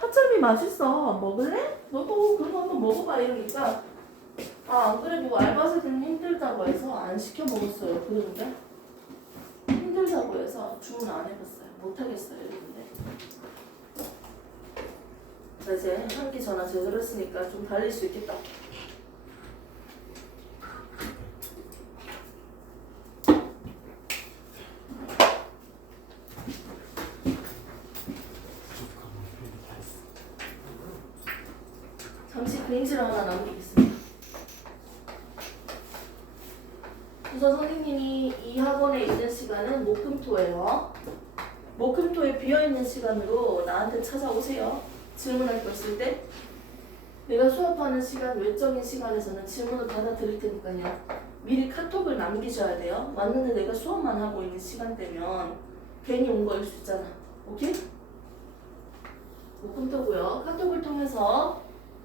파철미 맛있어. 먹을래? 너도 그런 거 한번 먹어봐. 이러니까 안 그래도 알바생들은 힘들다고 해서 안 시켜 먹었어요. 그러는데 힘들다고 해서 주문 안 해봤어요. 못하겠어요. 이러는데 자, 이제 한 끼 전화 제대로 했으니까 좀 달릴 수 있겠다. 잠시 그림지를 하나 남기겠습니다. 우선 선생님이 이 학원에 있는 시간은 목금토예요. 목금토에 비어있는 시간으로 나한테 찾아오세요. 질문할 거 있을 때 내가 수업하는 시간, 외적인 시간에서는 질문을 받아들일 테니까요. 미리 카톡을 남기셔야 돼요. 왔는데 내가 수업만 하고 있는 시간대면 괜히 온 거일 수 있잖아. 오케이? 목금토고요. 카톡을 통해서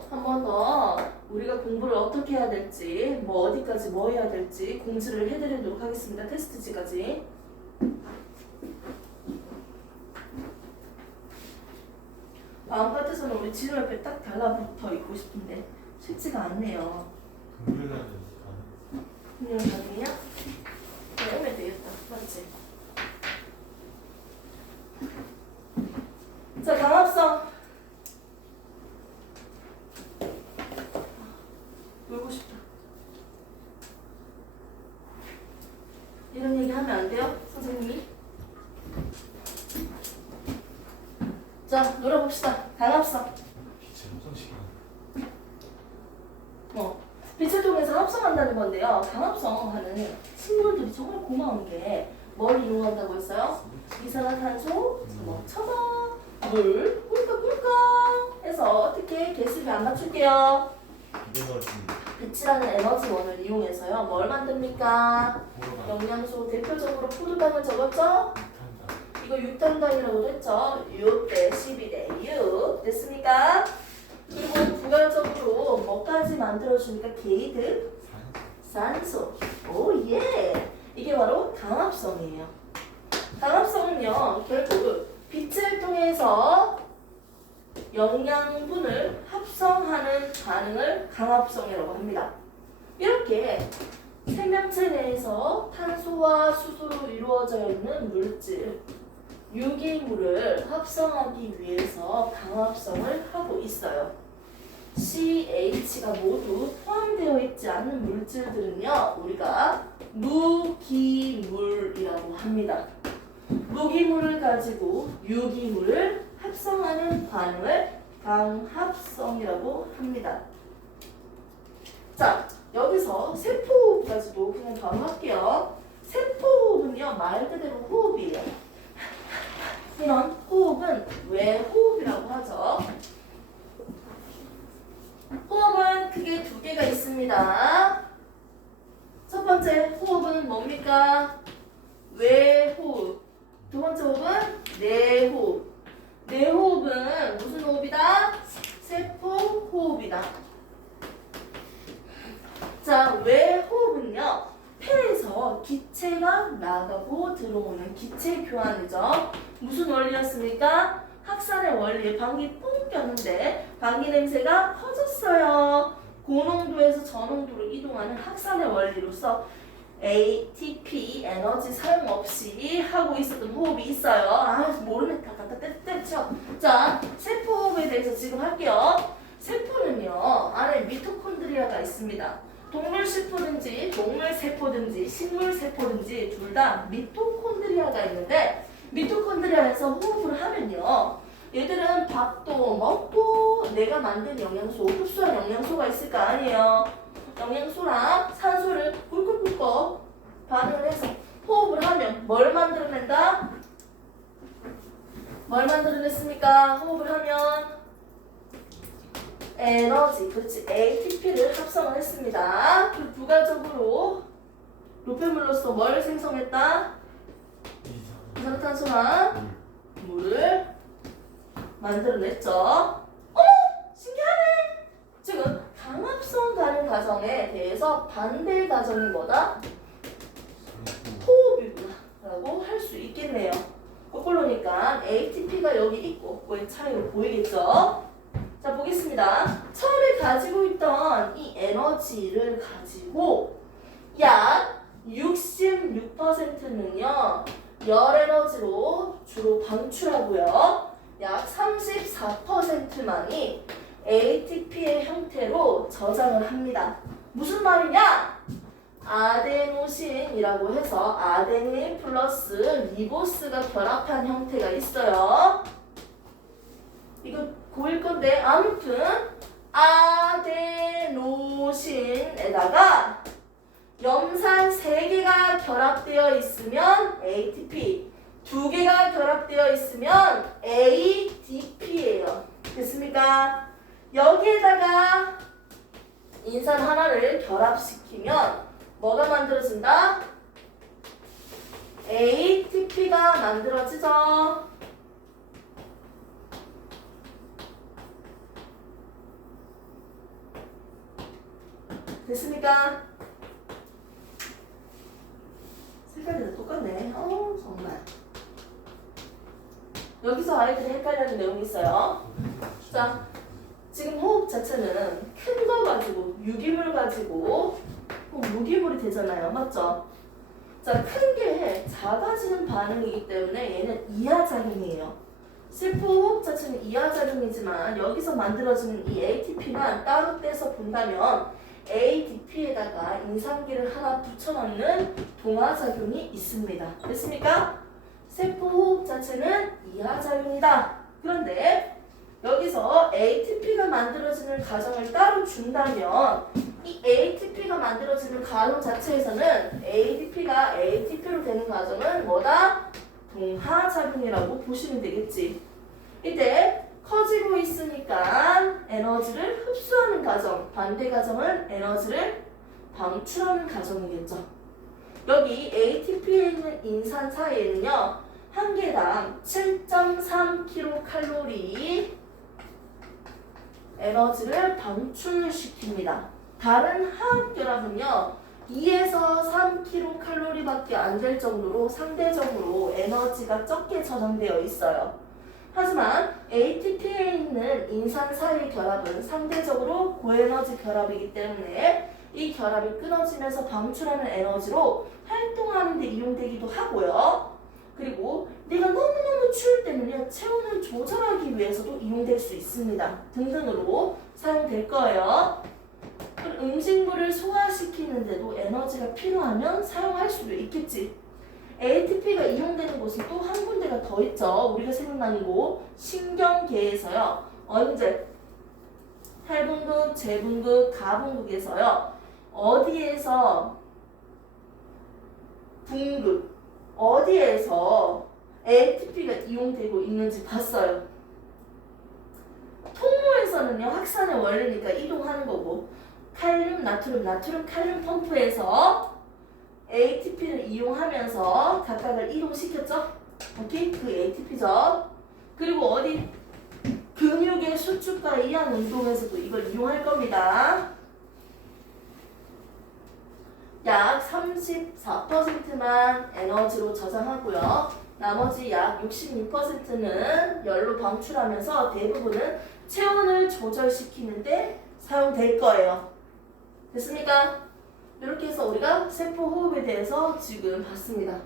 한 번 더 우리가 공부를 어떻게 해야 될지, 뭐 어디까지 뭐 해야 될지 공지를 해드리도록 하겠습니다. 테스트지까지. 마음 같아서는 우리 진호 옆에 딱 달라붙어 있고 싶은데 쉽지가 않네요. 금요일 가능해요? 네, 오면 되겠다. 맞지? 자, 강합성. 놀고 싶다. 이런 얘기 하면 안 돼요? 선생님이? 자, 놀아봅시다. 강합성. 빛의 합성 시간. 빛을 통해서 합성한다는 건데요. 강합성하는 식물들이 정말 고마운 게 뭘 이용한다고 했어요? 이산화탄소, 첨어, 물, 꿀꺽꿀꺽 해서 어떻게 개수비 안 맞출게요. 빛이라는 에너지원을 이용해서요. 뭘 만듭니까? 영양소 대표적으로 포도당을 적었죠? 이거 6탄당이라고 했죠? 6 대 12 대 6 됐습니까? 그리고 부가적으로 뭐까지 만들어주니까 게이드? 산소. 오 예! 이게 바로 강합성이에요. 강합성은요 결국 빛을 통해서 영양분을 합성하는 반응을 강합성이라고 합니다. 이렇게 생명체 내에서 탄소와 수소로 이루어져 있는 물질, 유기물을 합성하기 위해서 강합성을 하고 있어요. CH가 모두 포함되어 있지 않는 물질들은요, 우리가 무기물이라고 합니다. 무기물을 가지고 유기물을 합성하는 반응을 강합성이라고 합니다. 자, 여기서 세포호흡까지도 그냥 바로 할게요. 세포호흡은요, 말 그대로 호흡이에요. 이런 호흡은 외호흡이라고 하죠. 호흡은 크게 두 개가 있습니다. 첫 번째 호흡은 뭡니까? 외호흡. 두 번째 호흡은 내호흡. 내호흡은 무슨 호흡이다? 세포호흡이다. 자, 외호흡은요, 폐에서 기체가 나가고 들어오는 기체 교환이죠. 무슨 원리였습니까? 학산의 원리에 방귀 뿡 꼈는데 방귀 냄새가 퍼졌어요. 고농도에서 저농도로 이동하는 학산의 원리로서 ATP 에너지 사용 없이 하고 있었던 호흡이 있어요. 모르네. 다 갖다 때려쳐. 자, 세포호흡에 대해서 지금 할게요. 세포는요, 안에 미토콘드리아가 있습니다. 동물세포든지 동물세포든지 식물세포든지 둘 다 미토콘드리아가 있는데, 미토콘드리아에서 호흡을 하면요, 얘들은 밥도 먹고 내가 만든 영양소, 흡수한 영양소가 있을 거 아니에요. 영양소랑 산소를 꿀꺽꿀꺽 반응을 해서 호흡을 하면 뭘 만들어낸다? 뭘 만들어냈습니까? 호흡을 하면 에너지, 그렇지, ATP를 합성을 했습니다. 그 부가적으로 노폐물로서 뭘 생성했다? 이산화탄소나 물을 만들어냈죠. 어머! 신기하네! 지금 강합성 반응 과정에 대해서 반대 과정이 뭐다? 호흡이구나 라고 할 수 있겠네요. 거꾸로니까 ATP가 여기 있고 그거의 차이로 보이겠죠? 자, 보겠습니다. 처음에 가지고 있던 이 에너지를 가지고 약 66%는요 열 에너지로 주로 방출하고요. 약 34%만이 ATP의 형태로 저장을 합니다. 무슨 말이냐? 아데노신이라고 해서 아데닌 플러스 리보스가 결합한 형태가 있어요. 이거 고일 건데 아무튼 아데노신에다가 염산 3개가 결합되어 있으면 ATP, 2개가 결합되어 있으면 ADP예요. 됐습니까? 여기에다가 인산 하나를 결합시키면 뭐가 만들어진다? ATP가 만들어지죠. 됐습니까? 색깔이 다 똑같네. 정말. 여기서 아이들이 헷갈리는 내용이 있어요. 자, 지금 호흡 자체는 큰 거 가지고, 유기물 가지고 무기물이 되잖아요. 맞죠? 자, 큰 게 작아지는 반응이기 때문에 얘는 이하작용이에요. 세포 호흡 자체는 이하작용이지만 여기서 만들어지는 이 ATP만 따로 떼서 본다면 ADP에다가 인산기를 하나 붙여넣는 동화작용이 있습니다. 됐습니까? 세포 호흡 자체는 이하작용이다. 그런데 여기서 ATP가 만들어지는 과정을 따로 준다면 이 ATP가 만들어지는 과정 자체에서는 ADP가 ATP로 되는 과정은 뭐다? 동하작용이라고 보시면 되겠지. 이때 커지고 있으니까 에너지를 흡수하는 과정, 반대 과정은 에너지를 방출하는 과정이겠죠. 여기 ATP에 있는 인산 사이에는요, 한 개당 7.3kcal 에너지를 방출시킵니다. 다른 화학결합은요 2에서 3kcal 밖에 안 될 정도로 상대적으로 에너지가 적게 저장되어 있어요. 하지만 ATP에 있는 인산 사이 결합은 상대적으로 고에너지 결합이기 때문에 이 결합이 끊어지면서 방출하는 에너지로 활동하는 데 이용되기도 하고요. 그리고 내가 너무너무 추울 때는요 체온을 조절하기 위해서도 이용될 수 있습니다. 등등으로 사용될 거예요. 음식물을 소화시키는데도 에너지가 필요하면 사용할 수도 있겠지. ATP가 이용되는 곳은 또 한 군데가 더 있죠. 우리가 생각나는 곳 신경계에서요. 언제? 탈분극, 재분극, 가분극에서요. 어디에서 분극, 어디에서 ATP가 이용되고 있는지 봤어요. 통로에서는요 확산의 원리니까 이동하는 거고, 칼륨, 나트륨, 칼륨 펌프에서 ATP를 이용하면서 각각을 이동시켰죠? 오케이? 그 ATP죠. 그리고 어디? 근육의 수축과 이완 운동에서도 이걸 이용할 겁니다. 약 34%만 에너지로 저장하고요. 나머지 약 66%는 열로 방출하면서 대부분은 체온을 조절시키는데 사용될 거예요. 됐습니까? 이렇게 해서 우리가 세포 호흡에 대해서 지금 봤습니다.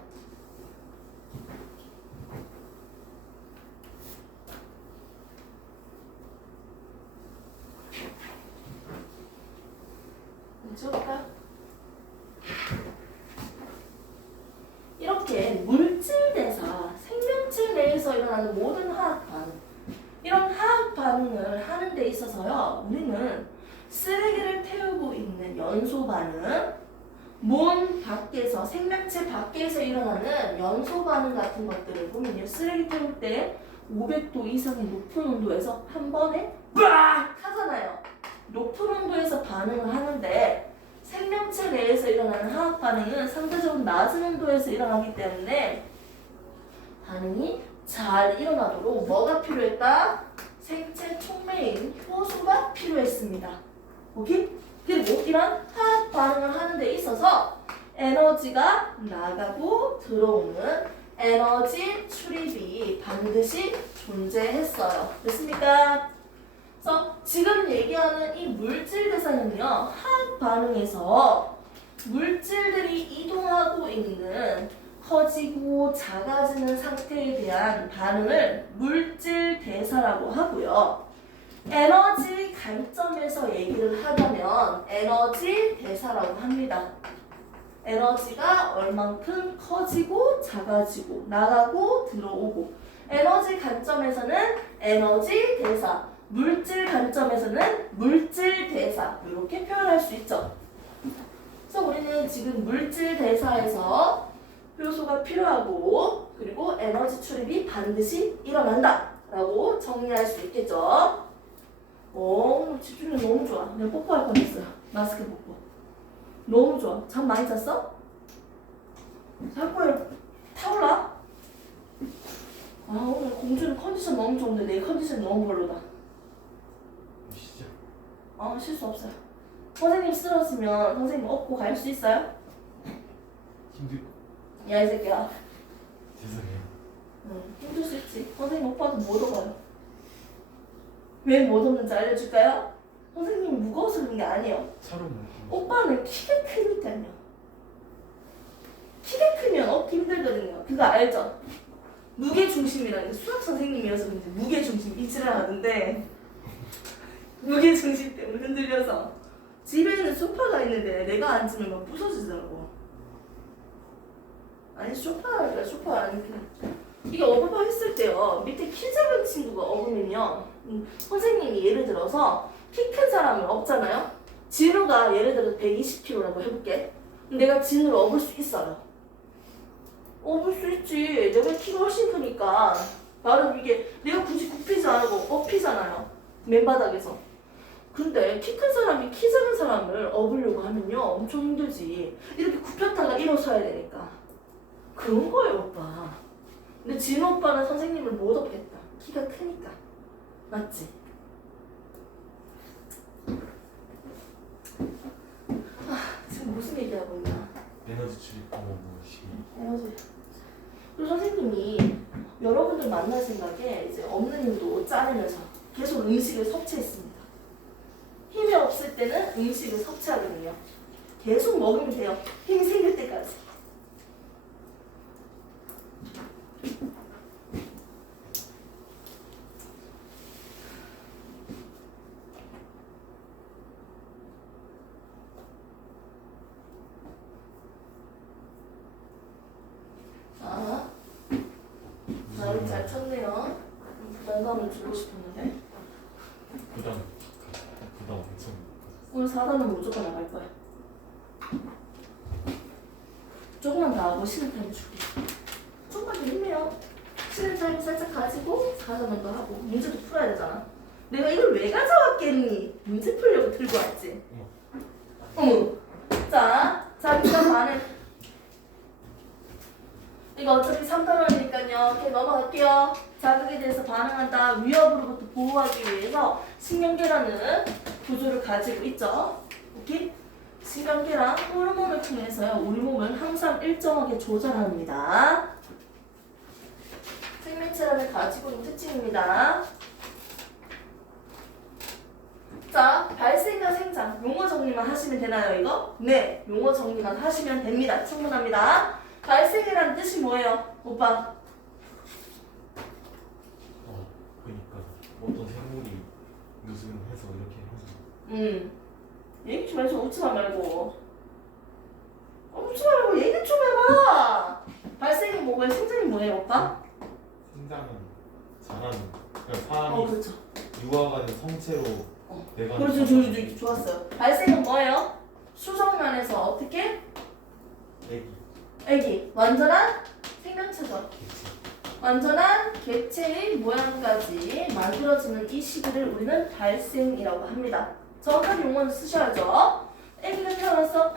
찍어볼까요? 이렇게 물질 대사, 생명체 내에서 일어나는 모든 화학 반응, 이런 화학 반응을 하는 데 있어서요, 우리는 쓰레기를 태우고 있는 연소 반응, 몸 밖에서, 생명체 밖에서 일어나는 연소 반응 같은 것들을 보면요, 쓰레기 태울 때 500도 이상의 높은 온도에서 한 번에 빡 하잖아요. 높은 온도에서 반응을 하는데 생명체 내에서 일어나는 화학 반응은 상대적으로 낮은 온도에서 일어나기 때문에 반응이 잘 일어나도록 뭐가 필요했다? 생체 촉매인 효소가 필요했습니다. 오케이? 그리고 이런 화학 반응을 하는 데 있어서 에너지가 나가고 들어오는 에너지 출입이 반드시 존재했어요. 됐습니까? 그래서 지금 얘기하는 이 물질 대사는요, 화학 반응에서 물질들이 이동하고 있는 커지고 작아지는 상태에 대한 반응을 물질 대사라고 하고요. 에너지 관점에서 얘기를 하자면 에너지 대사라고 합니다. 에너지가 얼만큼 커지고 작아지고 나가고 들어오고, 에너지 관점에서는 에너지 대사, 물질 관점에서는 물질 대사, 이렇게 표현할 수 있죠. 그래서 우리는 지금 물질 대사에서 효소가 필요하고 그리고 에너지 출입이 반드시 일어난다 라고 정리할 수 있겠죠. 오늘 집중력 너무 좋아. 내가 뽀뽀할 뻔했어요. 마스크 뽀뽀. 너무 좋아. 잠 많이 잤어? 자꾸 타올라? 아, 오늘 공주는 컨디션 너무 좋은데 내 컨디션 너무 별로다. 시작. 실수 없어요. 선생님 쓰러지면 선생님 업고 갈 수 있어요? 힘들. 야, 이 새끼야. 죄송해요. 힘들 수 있지. 선생님 오빠도 못 업어요. 왜 못 업는지 알려줄까요? 선생님이 무거워서 그런 게 아니에요. 차로 오빠는 키가 크니까요. 키가 크면 업기 힘들거든요. 그거 알죠? 무게중심이라는 게 수학 선생님이어서 그런지 무게중심 이치를 하는데 무게중심 때문에 흔들려서 집에 있는 소파가 있는데 내가 앉으면 막 부서지더라고. 아니 소파가 아니 그냥 이게 업을 했을 때요. 밑에 키 작은 친구가 업으면요. 선생님이 예를 들어서 키 큰 사람을 업잖아요. 진우가 예를 들어서 120kg라고 해볼게. 내가 진우를 업을 수 있어요. 업을 수 있지. 내가 키가 훨씬 크니까. 나는 이게 내가 굳이 굽히지 않고 업히잖아요. 맨바닥에서. 근데 키 큰 사람이 키 작은 사람을 업으려고 하면요. 엄청 힘들지. 이렇게 굽혔다가 일어서야 되니까. 그런 거예요, 오빠. 근데 진우 오빠는 선생님을 못 업겠다. 키가 크니까. 맞지? 지금 무슨 얘기하고 있나? 에너지 출입 방법 무엇이? 에너지. 그리고 선생님이 여러분들 만날 생각에 이제 없는 힘도 짜내면서 계속 음식을 섭취했습니다. 힘이 없을 때는 음식을 섭취하거든요. 계속 먹으면 돼요. 힘이 생길 때까지. 나름 잘 쳤네요. 부담감을 주고 싶었는데. 부담 엄청. 오늘 4단은 무조건 나갈 거야. 조금만 더 하고 쉬는 타임 줄게. 조금만 더 힘내요. 쉬는 타임 살짝 가지고 4단은 더 하고 문제도 풀어야 되잖아. 내가 이걸 왜 가져왔겠니? 문제 풀려고 들고 왔지. 어머. 자, 일단 반은 이거 어차피 3단원이니까요. 이렇게 넘어갈게요. 자극에 대해서 반응한다. 위협으로부터 보호하기 위해서 신경계라는 구조를 가지고 있죠. 오케이? 신경계랑 호르몬을 통해서요. 우리 몸을 항상 일정하게 조절합니다. 생명체라는 가지고 있는 특징입니다. 자, 발생과 생장. 용어 정리만 하시면 되나요, 이거? 네, 용어 정리만 하시면 됩니다. 충분합니다. 발생이라는 뜻이 뭐예요, 오빠? 그러니까 어떤 생물이 무슨 해서 이렇게 하는. 얘기 좀 해줘. 웃지마 말고. 웃지 말고 얘기 좀 해봐. 발생이 뭐고요? 생장이 뭐예요, 오빠? 생장은 자라는. 그러니까 사람이 그렇죠. 유아가 된 성체로 내가. 그렇죠. 좋았어요. 발생은 뭐예요? 수정란에서 어떻게? 애기. 완전한 생명체죠. 완전한 개체의 모양까지 만들어지는 이 시기를 우리는 발생이라고 합니다. 정확한 용어는 쓰셔야죠. 애기가 태어나서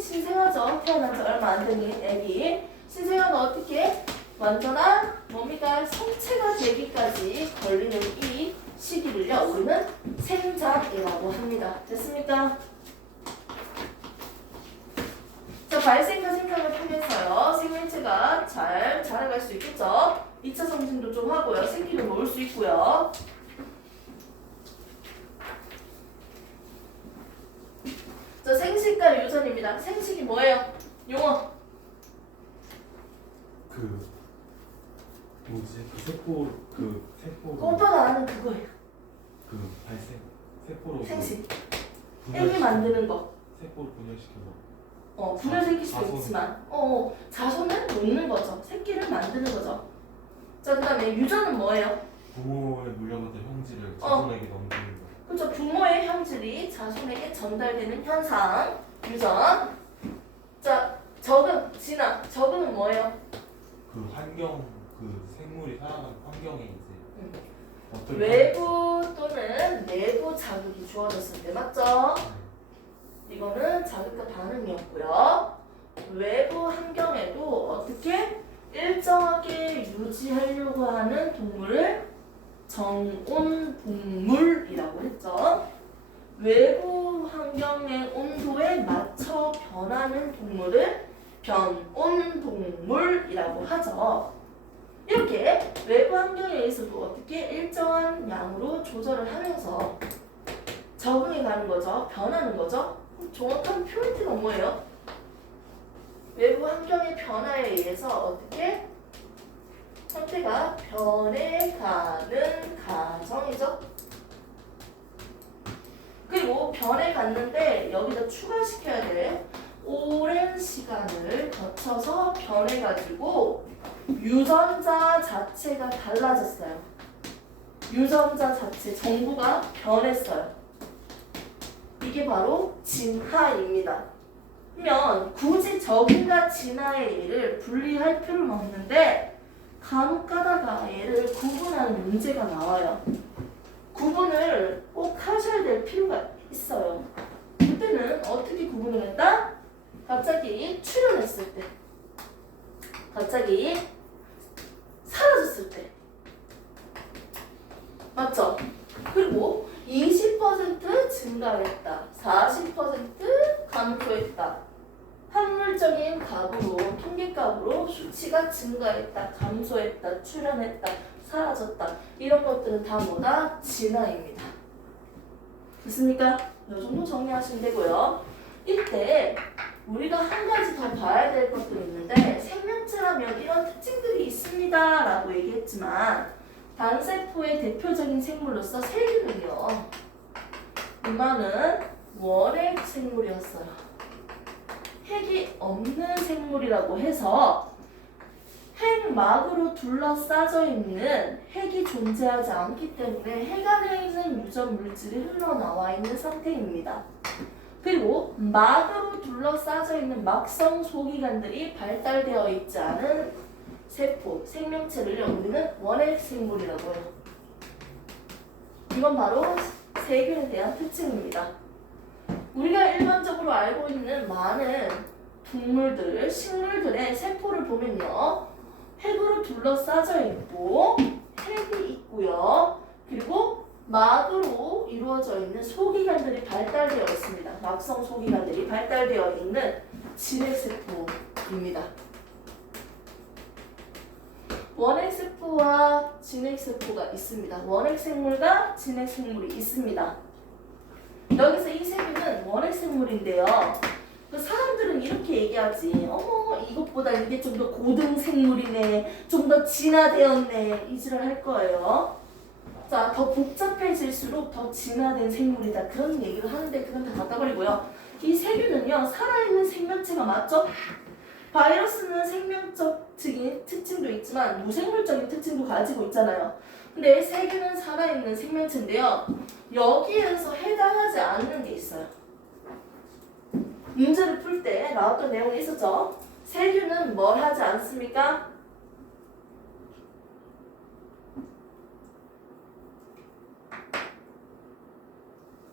신생아죠. 태어난 지 얼마 안 된 애기. 신생아는 어떻게? 완전한 뭡니까? 성체가 되기까지 걸리는 이 시기를요. 우리는 생장이라고 합니다. 됐습니까? 자, 발생과 생장을 통해서요. 생명체를 형태가 잘 자라갈 수 있겠죠. 2차 성징도 좀 하고요. 새끼를 놓을 수 있고요. 자, 생식과 유전입니다. 생식이 뭐예요? 용어. 그 뭐지? 세포 오빠가 아는 그거예요. 그 발생 세포로 생식. 분열 애기 만드는 거. 세포를 분열시켜서 분열시킬 수도 자손. 있지만, 자손을 놓는 거죠. 새끼를 만드는 거죠. 자, 그 다음에 유전은 뭐예요? 부모의 물려받은 형질을 자손에게 넘기는 거. 그렇죠. 부모의 형질이 자손에게 전달되는 현상, 유전. 자, 적응, 진화. 적응은 뭐예요? 그 환경 그 생물이 살아가는 환경에 이제 어떤 외부 또는 내부 자극이 주어졌을 때, 맞죠? 이거는 자극과 반응이었고요. 외부 환경에도 어떻게 일정하게 유지하려고 하는 동물을 정온동물이라고 했죠. 외부 환경의 온도에 맞춰 변하는 동물을 변온동물이라고 하죠. 이렇게 외부 환경에 의해서도 어떻게 일정한 양으로 조절을 하면서 적응해 가는 거죠. 변하는 거죠. 정확한 포인트가 뭐예요? 외부 환경의 변화에 의해서 어떻게 형태가 변해가는 과정이죠. 그리고 변해갔는데 여기다 추가시켜야 돼. 오랜 시간을 거쳐서 변해가지고 유전자 자체가 달라졌어요. 유전자 자체 정보가 변했어요. 이게 바로 진화입니다. 그러면 굳이 적응과 진화의 예를 분리할 필요는 없는데 간혹 가다가 얘를 구분하는 문제가 나와요. 구분을 꼭 하셔야 될 필요가 있어요. 그때는 어떻게 구분을 했다? 갑자기 출현했을 때, 갑자기 사라졌을 때, 맞죠? 그리고 20% 증가했다, 40% 감소했다. 확률적인 값으로, 통계값으로 수치가 증가했다, 감소했다, 출현했다, 사라졌다. 이런 것들은 다 뭐다? 진화입니다. 됐습니까? 이 정도 정리하시면 되고요. 이때 우리가 한 가지 더 봐야 될 것들이 있는데, 생명체라면 이런 특징들이 있습니다 라고 얘기했지만 단세포의 대표적인 생물로서 세균은요, 이만은 원핵 생물이었어요. 핵이 없는 생물이라고 해서 핵막으로 둘러싸져 있는 핵이 존재하지 않기 때문에 핵 안에 있는 유전 물질이 흘러나와 있는 상태입니다. 그리고 막으로 둘러싸져 있는 막성 소기관들이 발달되어 있지 않은 세포, 생명체를 우리는 원핵 생물이라고 해요. 이건 바로 세균에 대한 특징입니다. 우리가 일반적으로 알고 있는 많은 동물들, 식물들의 세포를 보면요, 핵으로 둘러싸져 있고 핵이 있고요. 그리고 막으로 이루어져 있는 소기관들이 발달되어 있습니다. 막성 소기관들이 발달되어 있는 진핵세포입니다. 원핵세포와 진핵세포가 있습니다. 원핵생물과 진핵생물이 있습니다. 여기서 이 세균은 원핵생물인데요. 그 사람들은 이렇게 얘기하지. 어머, 이것보다 이게 좀 더 고등생물이네, 좀 더 진화되었네, 이지를 할 거예요. 자, 더 복잡해질수록 더 진화된 생물이다, 그런 얘기를 하는데 그건 다 갖다 버리고요. 이 세균은요, 살아있는 생명체가 맞죠? 바이러스는 생명적인 특징도 있지만 무생물적인 특징도 가지고 있잖아요. 근데 세균은 살아있는 생명체인데요, 여기에서 해당하지 않는 게 있어요. 문제를 풀 때 나왔던 내용이 있었죠. 세균은 뭘 하지 않습니까?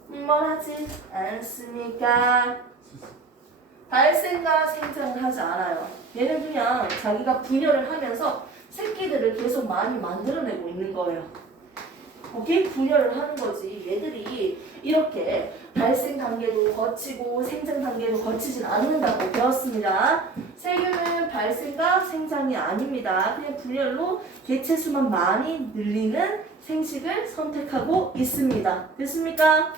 뭘 하지 않습니까? 발생과 생장을 하지 않아요. 얘는 그냥 자기가 분열을 하면서 새끼들을 계속 많이 만들어내고 있는 거예요. 오케이? 분열을 하는 거지. 얘들이 이렇게 발생 단계도 거치고 생장 단계도 거치진 않는다고 배웠습니다. 세균은 발생과 생장이 아닙니다. 그냥 분열로 개체 수만 많이 늘리는 생식을 선택하고 있습니다. 됐습니까?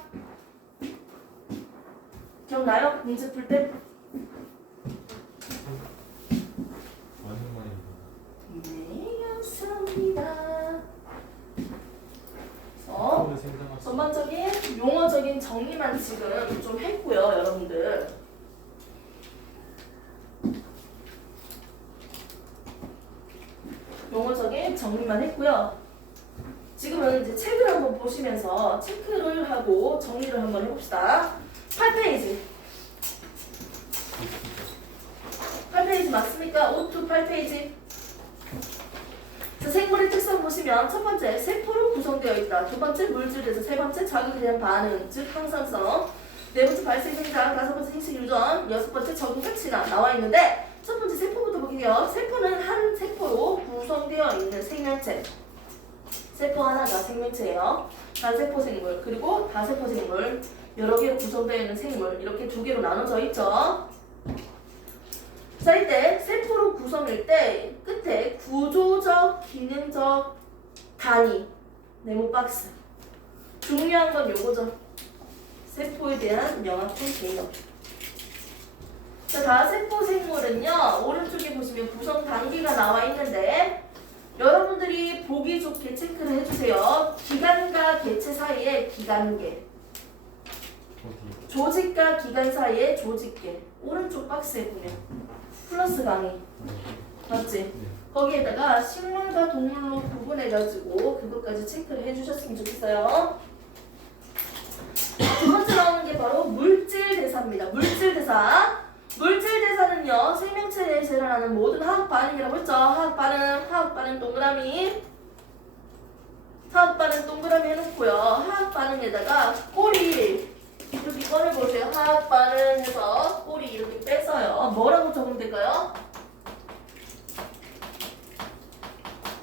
기억나요? 문제 풀 때? 많은 말이 네, 감사합니다. 처음에 생각할 수 전반적인 용어적인 정리만 지금 좀 했고요, 여러분들. 용어적인 정리만 했고요. 지금은 이제 책을 한번 보시면서 체크를 하고 정리를 한번 해봅시다. 8페이지. 8페이지 맞습니까? 5to 8페이지. 자, 생물의 특성 보시면 첫 번째 세포로 구성되어 있다. 두 번째 물질에서 세 번째 자극에 대한 반응, 즉 항상성. 네 번째 발생 생장, 다섯 번째 생식 유전, 여섯 번째 적응 가치가 나와 있는데 첫 번째 세포부터 볼게요. 세포는 한 세포로 구성되어 있는 생명체. 세포 하나가 생명체예요. 단세포 생물 그리고 다세포 생물 여러 개로 구성되어 있는 생물 이렇게 두 개로 나눠져 있죠. 자, 이때 세포로 구성일 때 끝에 구조적, 기능적 단위, 네모 박스. 중요한 건 요거죠. 세포에 대한 명확한 개념. 자, 다세포 생물은요, 오른쪽에 보시면 구성 단계가 나와 있는데, 여러분들이 보기 좋게 체크를 해주세요. 기관과 개체 사이의 기관계. 어디? 조직과 기관 사이의 조직계. 오른쪽 박스에 보면. 플러스 강의. 맞지? 네. 거기에다가 식물과 동물로 구분해가지고 그것까지 체크를 해주셨으면 좋겠어요. 두 번째 나오는 게 바로 물질 대사입니다. 물질 대사. 물질 대사는요, 생명체 내에서 일어나는 모든 화학 반응이라고 했죠. 화학 반응 동그라미. 화학 반응 동그라미 해놓고요. 화학 반응에다가 꼬리 이렇게 꺼내보세요. 화학 반응해서 꼬리 이렇게 빼서요. 뭐라고 적으면 될까요?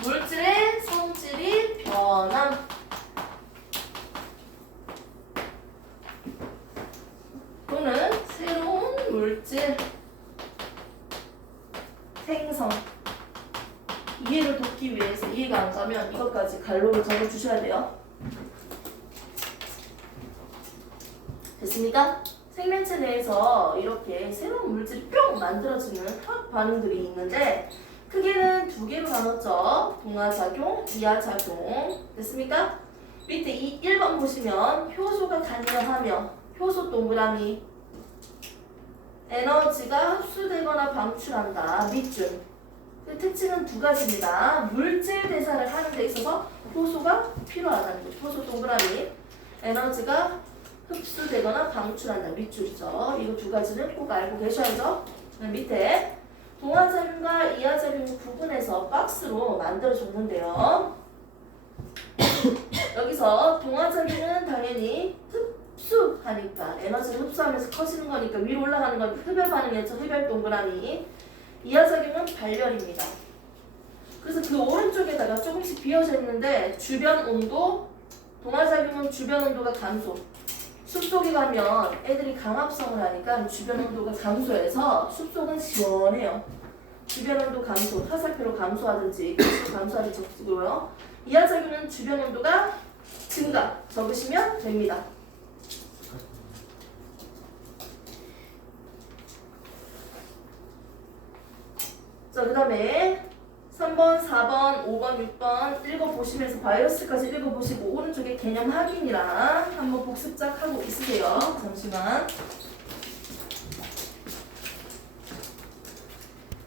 물질의 성질이 변함. 또는 새로운 물질 생성. 이해를 돕기 위해서 이해가 안 가면 이것까지 갈로로 적어주셔야 돼요. 됐습니까? 생명체 내에서 이렇게 새로운 물질이 뿅 만들어지는 화학 반응들이 있는데 크게는 두 개로 나눴죠. 동화작용, 이하작용. 됐습니까? 밑에 이 1번 보시면 효소가 관여하며 효소 동그라미 에너지가 흡수되거나 방출한다. 밑줄. 그 특징은 두 가지입니다. 물질 대사를 하는 데 있어서 효소가 필요하다는 거죠. 효소 동그라미 에너지가 흡수되거나 방출한다. 밑줄이죠. 이거 두 가지는 꼭 알고 계셔야죠. 밑에 동화작용과 이하작용을 구분해서 박스로 만들어줬는데요. 여기서 동화작용은 당연히 흡수하니까 에너지를 흡수하면서 커지는 거니까 위로 올라가는 건 흡열 반응이었죠. 흡열 동그라미. 이하작용은 발열입니다. 그래서 그 오른쪽에다가 조금씩 비어져 있는데 주변 온도, 동화작용은 주변 온도가 감소. 숲속에 가면 애들이 강압성을 하니까 주변 온도가 감소해서 숲속은 시원해요. 주변 온도 감소, 화살표로 감소하든지 감소하든지 적고요. 이하작용은 주변 온도가 증가 적으시면 됩니다. 자, 그 다음에 3번, 4번, 5번, 6번 읽어보시면서 바이러스까지 읽어보시고 오른쪽에 개념 확인이랑 한번 복습작 하고 있으세요. 잠시만.